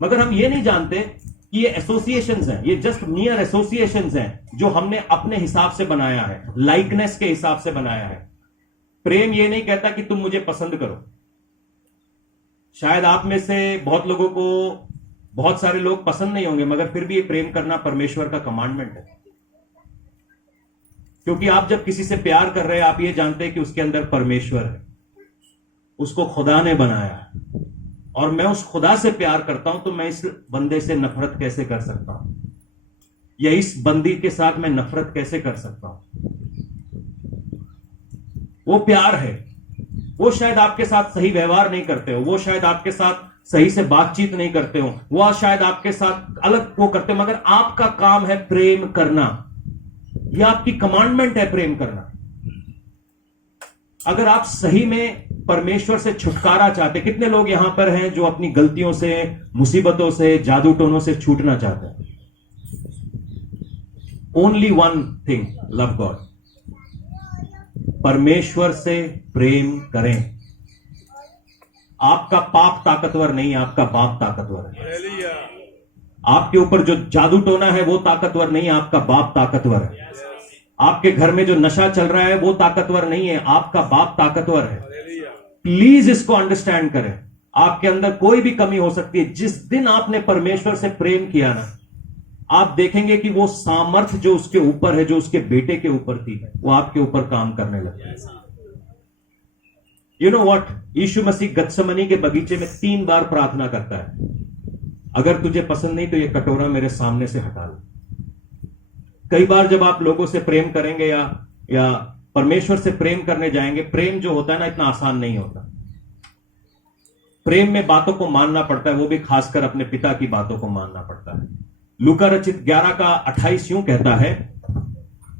मगर हम ये नहीं जानते कि ये एसोसिएशंस हैं, ये जस्ट मियर एसोसिएशंस हैं जो हमने अपने हिसाब से बनाया है, लाइकनेस के हिसाब से बनाया है। प्रेम ये नहीं कहता कि तुम मुझे पसंद करो। शायद आप में से बहुत लोगों को बहुत सारे लोग पसंद नहीं होंगे, मगर फिर भी ये प्रेम करना परमेश्वर का कमांडमेंट है। क्योंकि आप जब किसी से प्यार कर रहे हैं, आप ये जानते हैं कि उसके अंदर परमेश्वर है, उसको खुदा ने बनाया है, और मैं उस खुदा से प्यार करता हूं, तो मैं इस बंदे से नफरत कैसे कर सकता हूं, या इस बंदी के साथ मैं नफरत कैसे कर सकता हूं? वो प्यार है। वो शायद आपके साथ सही व्यवहार नहीं करते हो, वो शायद आपके साथ सही से बातचीत नहीं करते हो, वो शायद आपके साथ अलग वो करते हो, मगर आपका काम है प्रेम करना। यह आपकी कमांडमेंट है, प्रेम करना। अगर आप सही में परमेश्वर से छुटकारा चाहते, कितने लोग यहां पर हैं जो अपनी गलतियों से, मुसीबतों से, जादू टोनों से छूटना चाहते हैं? Only one thing, love God. परमेश्वर से प्रेम करें। आपका पाप ताकतवर नहीं, आपका बाप ताकतवर है। आपके ऊपर जो जादू टोना है वो ताकतवर नहीं, आपका बाप ताकतवर है। आपके घर में जो नशा चल रहा है वो ताकतवर नहीं है, आपका बाप ताकतवर है। प्लीज इसको अंडरस्टैंड करें। आपके अंदर कोई भी कमी हो सकती है। जिस दिन आपने परमेश्वर से प्रेम किया ना, आप देखेंगे कि वो सामर्थ्य जो उसके ऊपर है, जो उसके बेटे के ऊपर थी, वो आपके ऊपर काम करने लगती है। यू नो व्हाट, यीशु मसीह गत्समनी के बगीचे में 3 बार प्रार्थना करता है, अगर तुझे पसंद नहीं तो ये कटोरा मेरे सामने से हटा लो। कई बार जब आप लोगों से प्रेम करेंगे या या परमेश्वर से प्रेम करने जाएंगे, प्रेम जो होता है ना इतना आसान नहीं होता। प्रेम में बातों को मानना पड़ता है, वो भी खासकर अपने पिता की बातों को मानना पड़ता है। लूका रचित 11:28 यूं कहता है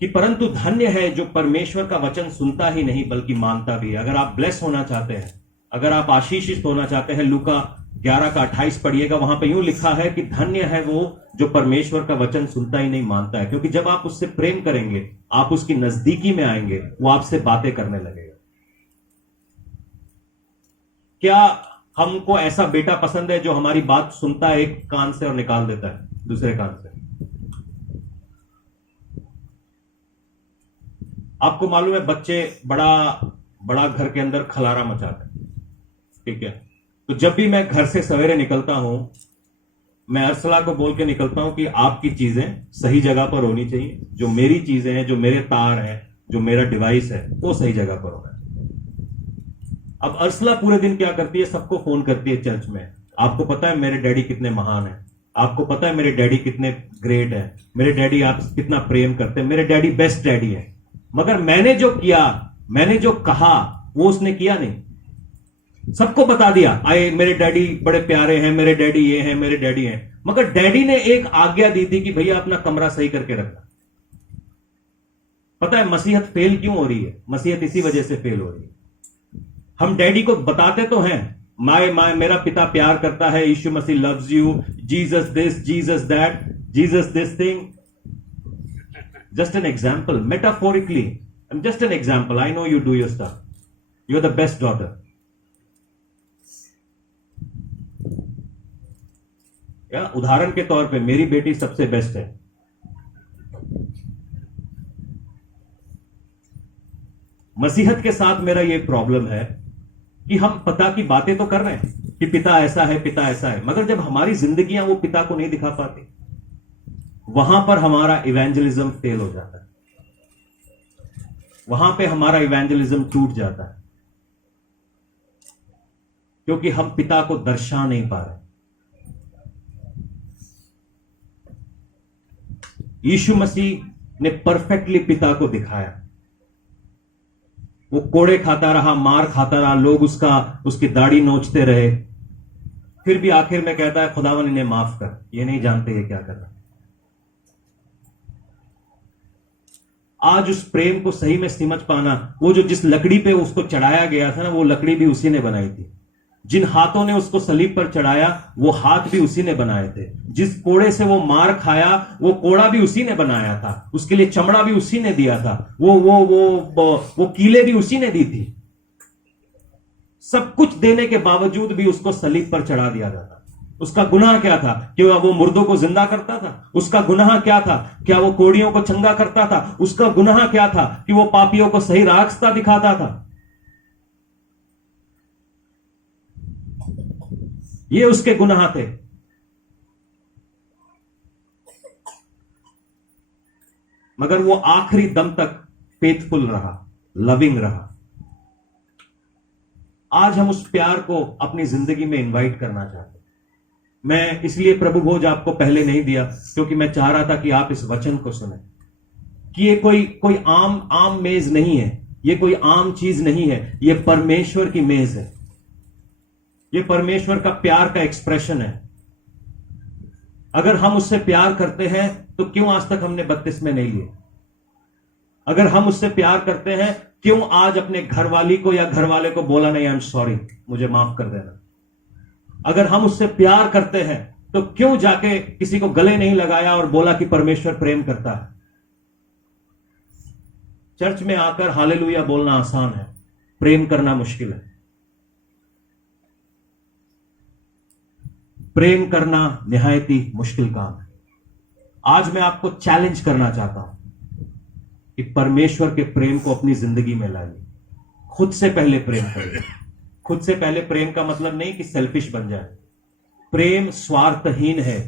कि परंतु धन्य है जो परमेश्वर का वचन सुनता ही नहीं बल्कि मानता भी है। अगर आप ब्लेस होना चाहते हैं, अगर आप आशीषित होना चाहते हैं, लूका 11:28 पढ़िएगा, वहां पे यूं लिखा है कि धन्य है वो जो परमेश्वर का वचन सुनता ही नहीं मानता है। क्योंकि जब आप उससे प्रेम करेंगे, आप उसकी नजदीकी में आएंगे, वो आपसे बातें करने लगेगा। क्या हमको ऐसा बेटा पसंद है जो हमारी बात सुनता है एक कान से और निकाल देता है दूसरे कान से? आपको मालूम है बच्चे बड़ा बड़ा घर के अंदर खलारा मचाते हैं, ठीक है? तो जब भी मैं घर से सवेरे निकलता हूं, मैं अर्सला को बोल के निकलता हूं कि आपकी चीजें सही जगह पर होनी चाहिए, जो मेरी चीजें हैं, जो मेरे तार हैं, जो मेरा डिवाइस है, वो सही जगह पर होना चाहिए। अब अर्सला पूरे दिन क्या करती है? सबको फोन करती है चर्च में। आपको पता है मेरे डैडी कितने महान हैं, आपको पता है मेरे डैडी कितने ग्रेट हैं, मेरे डैडी आप कितना प्रेम करते हैं, मेरे डैडी बेस्ट डैडी है। मगर मैंने जो किया, मैंने जो कहा, वो उसने किया नहीं। सबको बता दिया आए मेरे डैडी बड़े प्यारे हैं, मेरे डैडी ये हैं, मेरे डैडी हैं। मगर डैडी ने एक आज्ञा दी थी कि भैया अपना कमरा सही करके रखना। पता है मसीहत फेल क्यों हो रही है? मसीहत इसी वजह से फेल हो रही है। हम डैडी को बताते तो हैं, माय माय मेरा पिता प्यार करता है, यीशु मसीह loves you, Jesus this, Jesus that, Jesus this thing. Just an example, metaphorically. I'm just an example. I know you do your stuff. You're the best daughter. या उदाहरण के तौर पे मेरी बेटी सबसे बेस्ट है। मसीहत के साथ मेरा ये प्रॉब्लम है कि हम पिता की बातें तो कर रहे हैं कि पिता ऐसा है, पिता ऐसा है, मगर जब हमारी जिंदगियां वो पिता को नहीं दिखा पाती, वहां पर हमारा इवेंजलिज्म फेल हो जाता है, वहां पे हमारा इवेंजलिज्म टूट जाता है, क्योंकि हम पिता को दर्शा नहीं पा रहे। यीशु मसीह ने परफेक्टली पिता को दिखाया। वो कोड़े खाता रहा, मार खाता रहा, लोग उसकी दाढ़ी नोचते रहे, फिर भी आखिर में कहता है खुदावन इन्हें माफ कर, ये नहीं जानते ये क्या कर रहा। आज उस प्रेम को सही में समझ पाना, वो जो जिस लकड़ी पे उसको चढ़ाया गया था ना, वो लकड़ी भी उसी ने बनाई थी। जिन हाथों ने उसको सलीब पर चढ़ाया, वो हाथ भी उसी ने बनाए थे। जिस कोड़े से वो मार खाया, वो कोड़ा भी उसी ने बनाया था। उसके लिए चमड़ा भी उसी ने दिया था। वो कीले भी उसी ने दी थी। सब कुछ देने के बावजूद भी उसको सलीब पर चढ़ा दिया जाता। उसका गुनाह क्या था? क्या वो मुर्दों को जिंदा करता था? उसका गुनाह क्या था? क्या वो कोड़ियों को चंगा करता था? उसका गुनाह क्या था? कि वो पापियों को सही रास्ता दिखाता था? ये उसके गुनाह थे। मगर वो आखिरी दम तक फेथफुल रहा, लविंग रहा। आज हम उस प्यार को अपनी जिंदगी में इनवाइट करना चाहते हैं। मैं इसलिए प्रभु भोज आपको पहले नहीं दिया, क्योंकि मैं चाह रहा था कि आप इस वचन को सुने कि ये कोई आम मेज नहीं है, ये कोई आम चीज नहीं है, ये परमेश्वर की मेज है। ये परमेश्वर का प्यार का एक्सप्रेशन है। अगर हम उससे प्यार करते हैं तो क्यों आज तक हमने बपतिस्मे नहीं लिए? अगर हम उससे प्यार करते हैं, क्यों आज अपने घरवाली को या घरवाले को बोला नहीं आई एम सॉरी, मुझे माफ कर देना? अगर हम उससे प्यार करते हैं तो क्यों जाके किसी को गले नहीं लगाया और बोला कि परमेश्वर प्रेम करता है? चर्च में आकर हालेलुया बोलना आसान है, प्रेम करना मुश्किल है। प्रेम करना निहायती मुश्किल काम है। आज मैं आपको चैलेंज करना चाहता हूं कि परमेश्वर के प्रेम को अपनी जिंदगी में लाइए। खुद से पहले प्रेम करिए। खुद से पहले प्रेम का मतलब नहीं कि सेल्फिश बन जाए। प्रेम स्वार्थहीन है।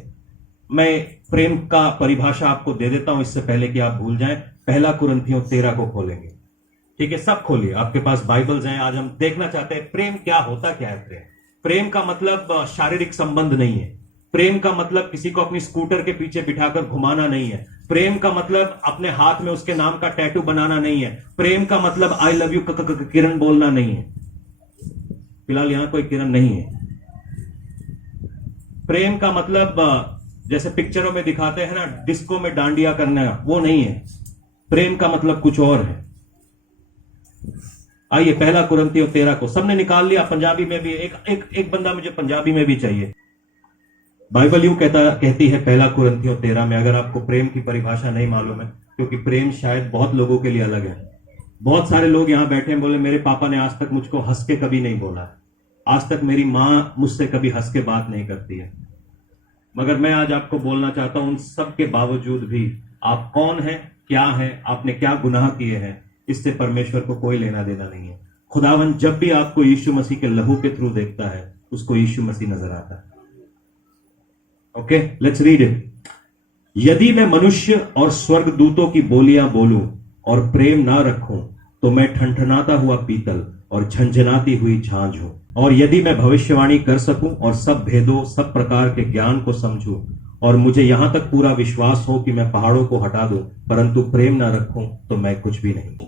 मैं प्रेम का परिभाषा आपको दे देता हूं इससे पहले कि आप भूल जाएं। 1 कुरिन्थियों 13 को खोलेंगे, ठीक है? सब खोलिए, आपके पास बाइबल्स हैं। आज हम देखना चाहते हैं प्रेम क्या होता क्या है। प्रेम का मतलब शारीरिक संबंध नहीं है। प्रेम का मतलब किसी को अपनी स्कूटर के पीछे बिठाकर घुमाना नहीं है। प्रेम का मतलब अपने हाथ में उसके नाम का टैटू बनाना नहीं है। प्रेम का मतलब आई लव यू किरण बोलना नहीं है। फिलहाल यहां कोई किरण नहीं है। प्रेम का मतलब जैसे पिक्चरों में दिखाते हैं ना, डिस्को में डांडिया करना, वो नहीं है। प्रेम का मतलब कुछ और है। आइए 1 कुरिन्थियों 13 को सबने निकाल लिया। पंजाबी में भी एक बंदा मुझे पंजाबी में भी चाहिए। बाइबल यूं कहती है 1 कुरिन्थियों 13 में, अगर आपको प्रेम की परिभाषा नहीं मालूम है, क्योंकि प्रेम शायद बहुत लोगों के लिए अलग है। बहुत सारे लोग यहां बैठे हैं, बोले मेरे पापा ने आज तक मुझको हंस के कभी नहीं बोला, आज तक मेरी मां मुझसे कभी हंस के बात नहीं करती है। मगर मैं आज आपको बोलना चाहता हूं, उन सब के बावजूद भी आप कौन हैं, क्या हैं, आपने क्या गुनाह किए हैं, इससे परमेश्वर को कोई लेना देना नहीं है। खुदावन जब भी आपको यीशु मसीह के लहू के थ्रू देखता है, उसको यीशु मसीह नजर आता है। Okay, let's read it. यदि मैं मनुष्य और स्वर्गदूतों की बोलियां बोलूं और प्रेम ना रखूं, तो मैं ठनठनाता हुआ पीतल और झंझनाती हुई झांझ हूं। और यदि मैं भविष्यवाणी कर सकूं और सब भेदों, सब प्रकार के ज्ञान को समझूं, और मुझे यहां तक पूरा विश्वास हो कि मैं पहाड़ों को हटा दूं, परंतु प्रेम ना रखूं, तो मैं कुछ भी नहीं।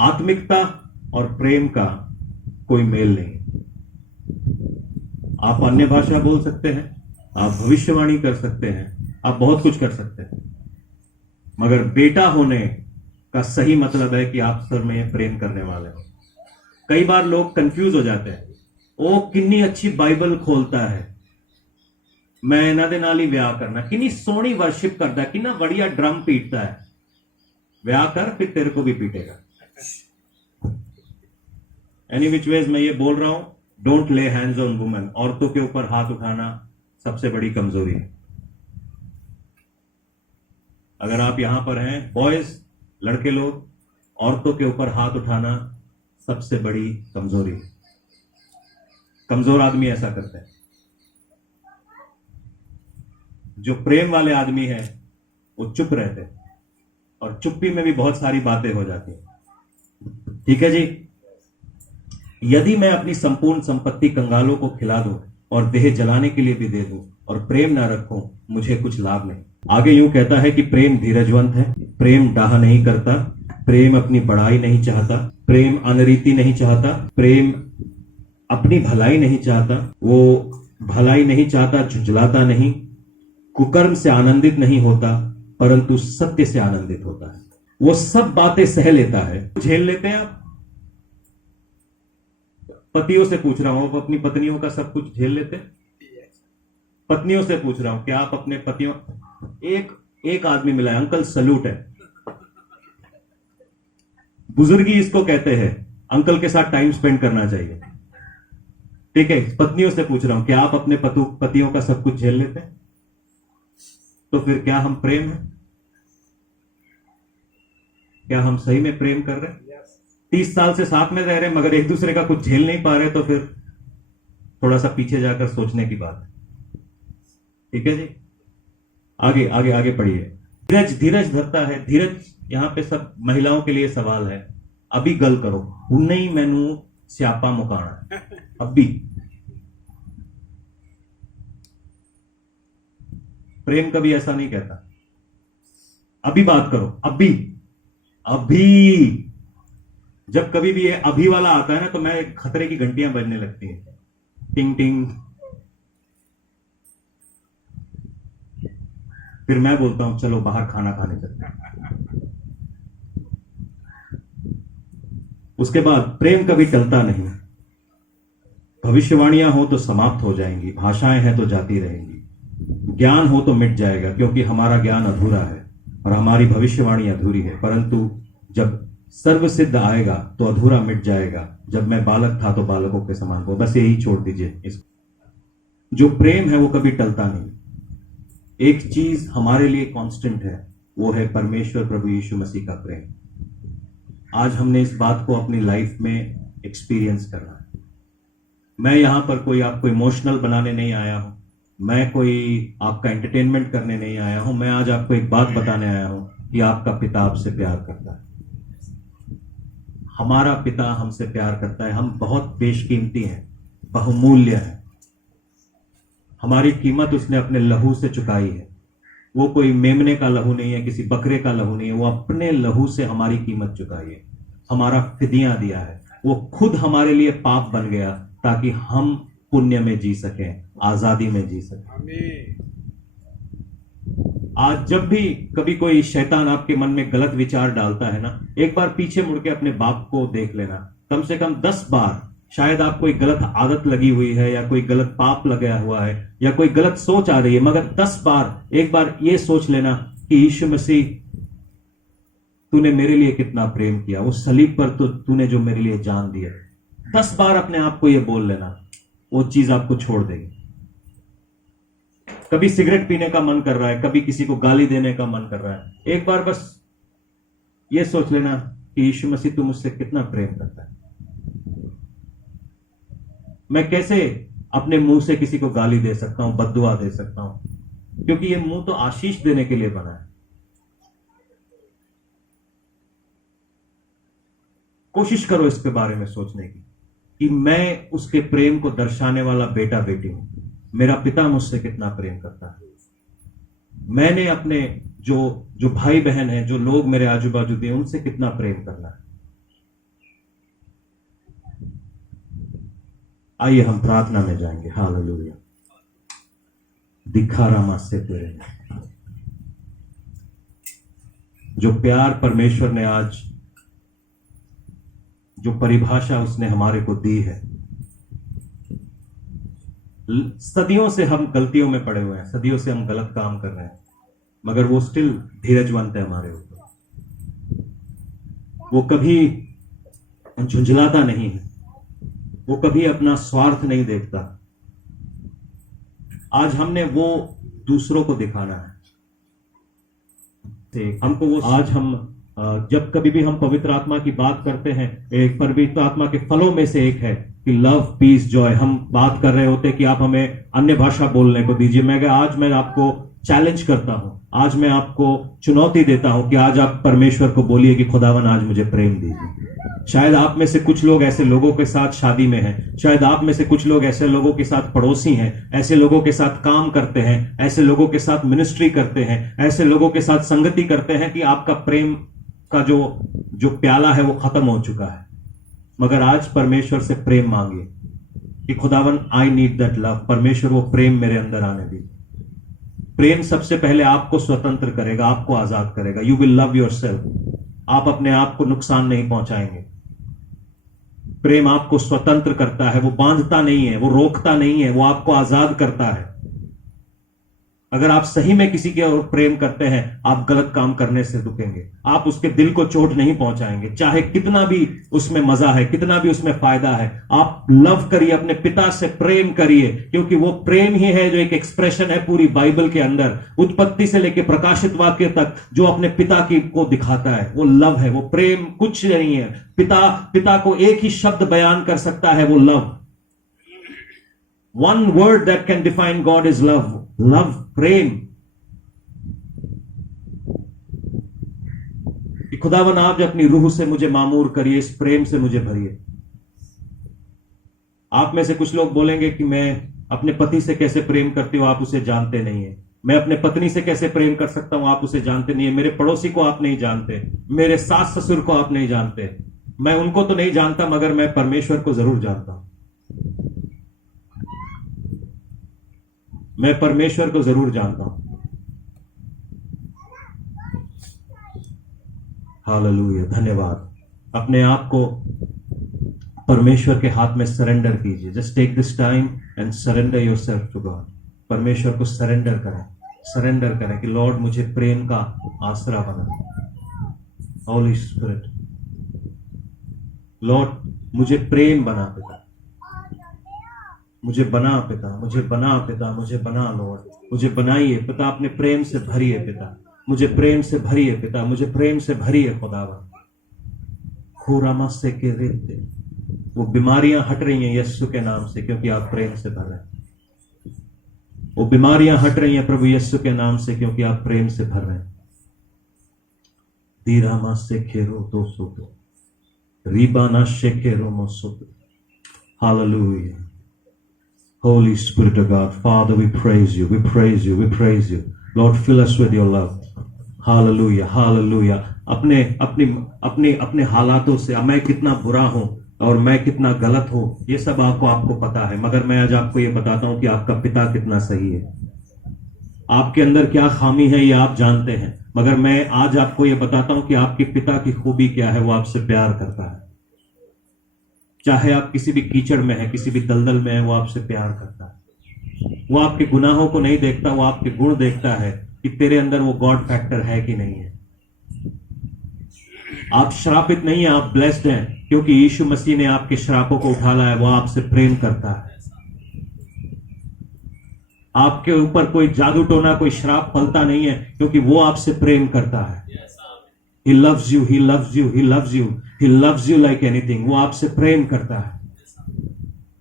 आत्मिकता और प्रेम का कोई मेल नहीं। आप अन्य भाषा बोल सकते हैं, आप भविष्यवाणी कर सकते हैं, आप बहुत कुछ कर सकते हैं, मगर बेटा होने का सही मतलब है कि आप सर में प्रेम करने वाले हो। कई बार लोग कंफ्यूज हो जाते हैं, ओ किन्नी अच्छी बाइबल खोलता है, मैं इन्हां दे नाल ही ब्याह करना, किन्नी सोहनी वर्शिप करता है, किन्ना बढ़िया ड्रम पीटता है, ब्याह कर फिर तेरे को भी पीटेगा। एनी विच वेज मैं ये बोल रहा हूं, डोंट ले हैंड्स ऑन वुमेन। औरतों के ऊपर हाथ उठाना सबसे बड़ी कमजोरी है। अगर आप यहां पर हैं, बॉयज, लड़के लोग, औरतों के ऊपर हाथ उठाना सबसे बड़ी कमजोरी है। कमजोर आदमी ऐसा करते हैं। जो प्रेम वाले आदमी हैं वो चुप रहते हैं, और चुप्पी में भी बहुत सारी बातें हो जाती हैं। ठीक है जी। यदि मैं अपनी संपूर्ण संपत्ति कंगालों को खिला दूं और देह जलाने के लिए भी दे दूं और प्रेम ना रखूं, मुझे कुछ लाभ नहीं। आगे यूं कहता है कि प्रेम धीरजवंत है, प्रेम डाह नहीं करता, प्रेम अपनी बड़ाई नहीं चाहता, प्रेम अनरीति नहीं चाहता, प्रेम अपनी भलाई नहीं चाहता, वो भलाई नहीं चाहता, झुंझलाता नहीं, कुकर्म से आनंदित नहीं होता, परंतु सत्य से आनंदित होता है। वो सब बातें सह लेता है। झेल लेते हैं आप? पतियों से पूछ रहा हूं, आप अपनी पत्नियों का सब कुछ झेल लेते हैं? पत्नियों से पूछ रहा हूं, क्या आप अपने पतियों, एक आदमी मिला है, अंकल सल्यूट है, बुजुर्गी इसको कहते हैं, अंकल के साथ टाइम स्पेंड करना चाहिए। ठीक है, पत्नियों से पूछ रहा हूं, क्या आप अपने पतियों का सब कुछ झेल लेते हैं? तो फिर क्या हम प्रेम है? क्या हम सही में प्रेम कर रहे हैं? 30 साल से साथ में रह रहे हैं, मगर एक दूसरे का कुछ झेल नहीं पा रहे, तो फिर थोड़ा सा पीछे जाकर सोचने की बात है। ठीक है जी, आगे आगे आगे पढ़िए। धीरज धरता है। धीरज यहां पे सब महिलाओं के लिए सवाल है। अभी गल करो, उन्हें ही मैनू स्यापा मुकाना, अभी। प्रेम कभी ऐसा नहीं कहता, अभी बात करो, अभी। जब कभी भी ये अभी वाला आता है ना, तो मैं खतरे की घंटियां बजने लगती हैं, टिंग टिंग। फिर मैं बोलता हूं चलो बाहर खाना खाने चलते हैं। उसके बाद प्रेम कभी टलता नहीं। भविष्यवाणियां हो तो समाप्त हो जाएंगी, भाषाएं हैं तो जाती रहेंगी, ज्ञान हो तो मिट जाएगा, क्योंकि हमारा ज्ञान अधूरा है और हमारी भविष्यवाणी अधूरी है। परंतु जब सर्वसिद्ध आएगा तो अधूरा मिट जाएगा। जब मैं बालक था तो बालकों के समान हो। बस यही छोड़ दीजिए इसको। जो प्रेम है वो कभी टलता नहीं। एक चीज हमारे लिए कांस्टेंट है, वो है परमेश्वर प्रभु यीशु मसीह का प्रेम। आज हमने इस बात को अपनी लाइफ में एक्सपीरियंस करना है। मैं यहां पर कोई आपको इमोशनल बनाने नहीं आया हूं, मैं कोई आपका एंटरटेनमेंट करने नहीं आया हूं। मैं आज आपको एक बात बताने आया हूं कि आपका पिता आपसे प्यार करता है। हमारा पिता हमसे प्यार करता है। हम बहुत बेशकीमती हैं, बहुमूल्य हैं। हमारी कीमत उसने अपने लहू से चुकाई है। वो कोई मेमने का लहू नहीं है, किसी बकरे का लहू नहीं है, वो अपने लहू से हमारी कीमत चुकाई है, हमारा फिदिया दिया है। वो खुद हमारे लिए पाप बन गया ताकि हम पुण्य में जी सकें, आजादी में जी सकें। आज जब भी कभी कोई शैतान आपके मन में गलत विचार डालता है ना, एक बार पीछे मुड़ के अपने बाप को देख लेना, कम से कम 10 बार। शायद आप कोई गलत आदत लगी हुई है या कोई गलत पाप लगा हुआ है या कोई गलत सोच आ रही है, मगर 10 बार एक बार ये सोच लेना कि यीशु मसीह तूने मेरे लिए कितना प्रेम किया, वो सलीब पर तो तूने जो मेरे लिए जान दिया। 10 बार अपने आप को ये बोल लेना, वो चीज आपको छोड़ देगी। कभी सिगरेट पीने का मन कर रहा है, कभी किसी को गाली देने का मन कर रहा है, एक बार बस ये सोच लेना कि यीशु मसीह तू मुझसे कितना प्रेम करता है। मैं कैसे अपने मुंह से किसी को गाली दे सकता हूं, बद्दुआ दे सकता हूं, क्योंकि ये मुंह तो आशीष देने के लिए बना है। कोशिश करो इसके बारे में सोचने की कि मैं उसके प्रेम को दर्शाने वाला बेटा बेटी हूं। मेरा पिता मुझसे कितना प्रेम करता है। मैंने अपने जो भाई बहन हैं, जो लोग मेरे आजू बाजू दिए, उनसे कितना प्रेम करना है। आइए हम प्रार्थना में जाएंगे। हालेलुया। दिखा रामा से तेरे जो प्यार परमेश्वर ने आज, जो परिभाषा उसने हमारे को दी है, सदियों से हम गलतियों में पड़े हुए हैं, सदियों से हम गलत काम कर रहे हैं, मगर वो स्टिल धीरजवंत है हमारे ऊपर। वो कभी झुंझलाता नहीं है, वो कभी अपना स्वार्थ नहीं देखता। आज हमने वो दूसरों को दिखाना है। हमको वो आज हम जब कभी भी हम पवित्र आत्मा की बात करते हैं, एक पवित्र आत्मा के फलों में से एक है कि लव, पीस, जॉय। हम बात कर रहे होते कि आप हमें अन्य भाषा बोलने को दीजिए। आज मैं आपको चैलेंज करता हूं, आज मैं आपको चुनौती देता हूं कि आज आप परमेश्वर को बोलिए कि खुदावन आज मुझे प्रेम दीजिए। शायद आप में से कुछ लोग ऐसे लोगों के साथ शादी में हैं, शायद आप में से कुछ लोग ऐसे लोगों के साथ पड़ोसी हैं, ऐसे लोगों के साथ काम करते हैं, ऐसे लोगों के साथ मिनिस्ट्री करते हैं, ऐसे लोगों के साथ संगति करते हैं कि आपका प्रेम का जो प्याला है वो खत्म हो चुका है। मगर आज परमेश्वर से प्रेम मांगिए कि खुदावन आई नीड दैट लव। परमेश्वर वो प्रेम मेरे अंदर आने दीजिए। प्रेम सबसे पहले आपको स्वतंत्र करेगा, आपको आजाद करेगा। You will love yourself. आप अपने आप को नुकसान नहीं पहुंचाएंगे। प्रेम आपको स्वतंत्र करता है, वो बांधता नहीं है, वो रोकता नहीं है, वो आपको आजाद करता है। अगर आप सही में किसी के और प्रेम करते हैं, आप गलत काम करने से रुकेंगे, आप उसके दिल को चोट नहीं पहुंचाएंगे, चाहे कितना भी उसमें मजा है, कितना भी उसमें फायदा है। आप लव करिए, अपने पिता से प्रेम करिए, क्योंकि वो प्रेम ही है जो एक एक्सप्रेशन है पूरी बाइबल के अंदर, उत्पत्ति से लेकर प्रकाशित वाक्य तक, जो अपने पिता की को दिखाता है। वो लव है, वो प्रेम कुछ नहीं है। पिता को एक ही शब्द बयान कर सकता है, वो love. One word that can define God is love. Love, प्रेम। कि खुदावन आप अपनी रूह से मुझे मामूर करिए, इस प्रेम से मुझे भरिए। आप में से कुछ लोग बोलेंगे कि मैं अपने पति से कैसे प्रेम करती हूं, आप उसे जानते नहीं है। मैं अपने पत्नी से कैसे प्रेम कर सकता हूं, आप उसे जानते नहीं है। मेरे पड़ोसी को आप नहीं जानते, मेरे सास ससुर को आप नहीं जानते। मैं उनको तो नहीं जानता, मगर मैं परमेश्वर को जरूर जानता हूं। मैं परमेश्वर को जरूर जानता हूं। हालेलुया, धन्यवाद। अपने आप को परमेश्वर के हाथ में सरेंडर कीजिए। Just take this time and surrender yourself to God. परमेश्वर को सरेंडर करें कि लॉर्ड मुझे प्रेम का आसरा बना। होली स्पिरिट, लॉर्ड मुझे प्रेम बना पिता, मुझे बना पिता, मुझे बना पिता, मुझे बना लॉर्ड, मुझे बनाइए पिता, अपने प्रेम से भरिए पिता, मुझे प्रेम से भरिए पिता, मुझे प्रेम से भरिए खुदावन। खुरामा से के रेते, वो बीमारियां हट रही हैं यीशु के नाम से, क्योंकि आप प्रेम से भर रहे हैं। वो बीमारियां हट रही हैं प्रभु यीशु के नाम से, क्योंकि आप प्रेम से भर रहे हैं। दीरामा से खेरो दो सोतो, रीबाना से खेरो मोसोतो। Hallelujah. Holy Spirit of God, Father, we praise you, we praise you, we praise you. Lord, fill us with your love. Hallelujah, hallelujah. अपने अपने अपने अपने हालातों से मैं कितना बुरा हूं और मैं कितना गलत हूं, ये सब आपको पता है, मगर मैं आज आपको ये बताता हूं कि आपका पिता कितना सही है। आपके अंदर क्या खामी है ये आप जानते हैं, मगर मैं आज आपको ये बताता हूं कि आपके पिता की खूबी क्या है। वो आपसे प्यार करता है। चाहे आप किसी भी कीचड़ में है, किसी भी दलदल में है, वो आपसे प्यार करता है। वो आपके गुनाहों को नहीं देखता, वो आपके गुण देखता है कि तेरे अंदर वो गॉड फैक्टर है कि नहीं है। आप श्रापित नहीं है, आप ब्लेस्ड हैं, क्योंकि यीशु मसीह ने आपके श्रापों को उठा लाया। वो आपसे प्रेम करता है। आपके ऊपर कोई जादू टोना, कोई श्राप फलता नहीं है, क्योंकि वो आपसे प्रेम करता है। He loves you, he loves you, he loves you, he loves you like anything. वो आपसे प्रेम करता है।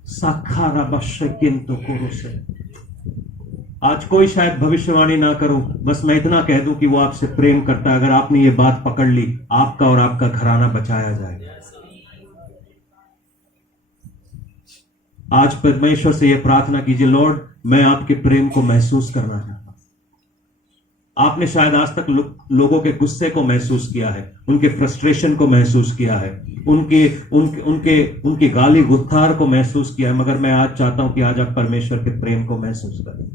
साखारा बशकिंतो कुरुसे। आज कोई शायद भविष्यवाणी ना करूं, बस मैं इतना कह दूं कि वो आपसे प्रेम करता है। अगर आपने ये बात पकड़ ली, आपका और आपका घराना बचाया जाएगा। आज परमेश्वर से ये प्रार्थना कीजिए, लॉर्ड मैं आपके प्रेम को महसूस करना चाहता हूं। आपने शायद आज तक लोगों के गुस्से को महसूस किया है, उनके फ्रस्ट्रेशन को महसूस किया है, उनके गाली गुत्थार को महसूस किया है, मगर मैं आज चाहता हूं कि आज आप परमेश्वर के प्रेम को महसूस करें।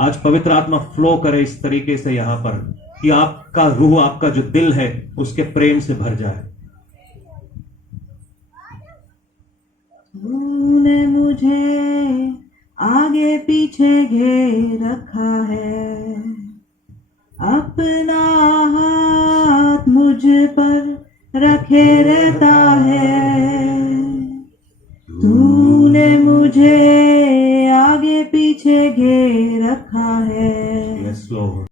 आज पवित्र आत्मा फ्लो करे इस तरीके से यहां पर कि आपका रूह, आपका जो दिल है, उसके प्रेम से भर जाए। तूने मुझे आगे पीछे घेर रखा है, अपना हाथ मुझ पर रखे रहता है। तूने मुझे आगे पीछे घेर रखा है, Yes, Lord.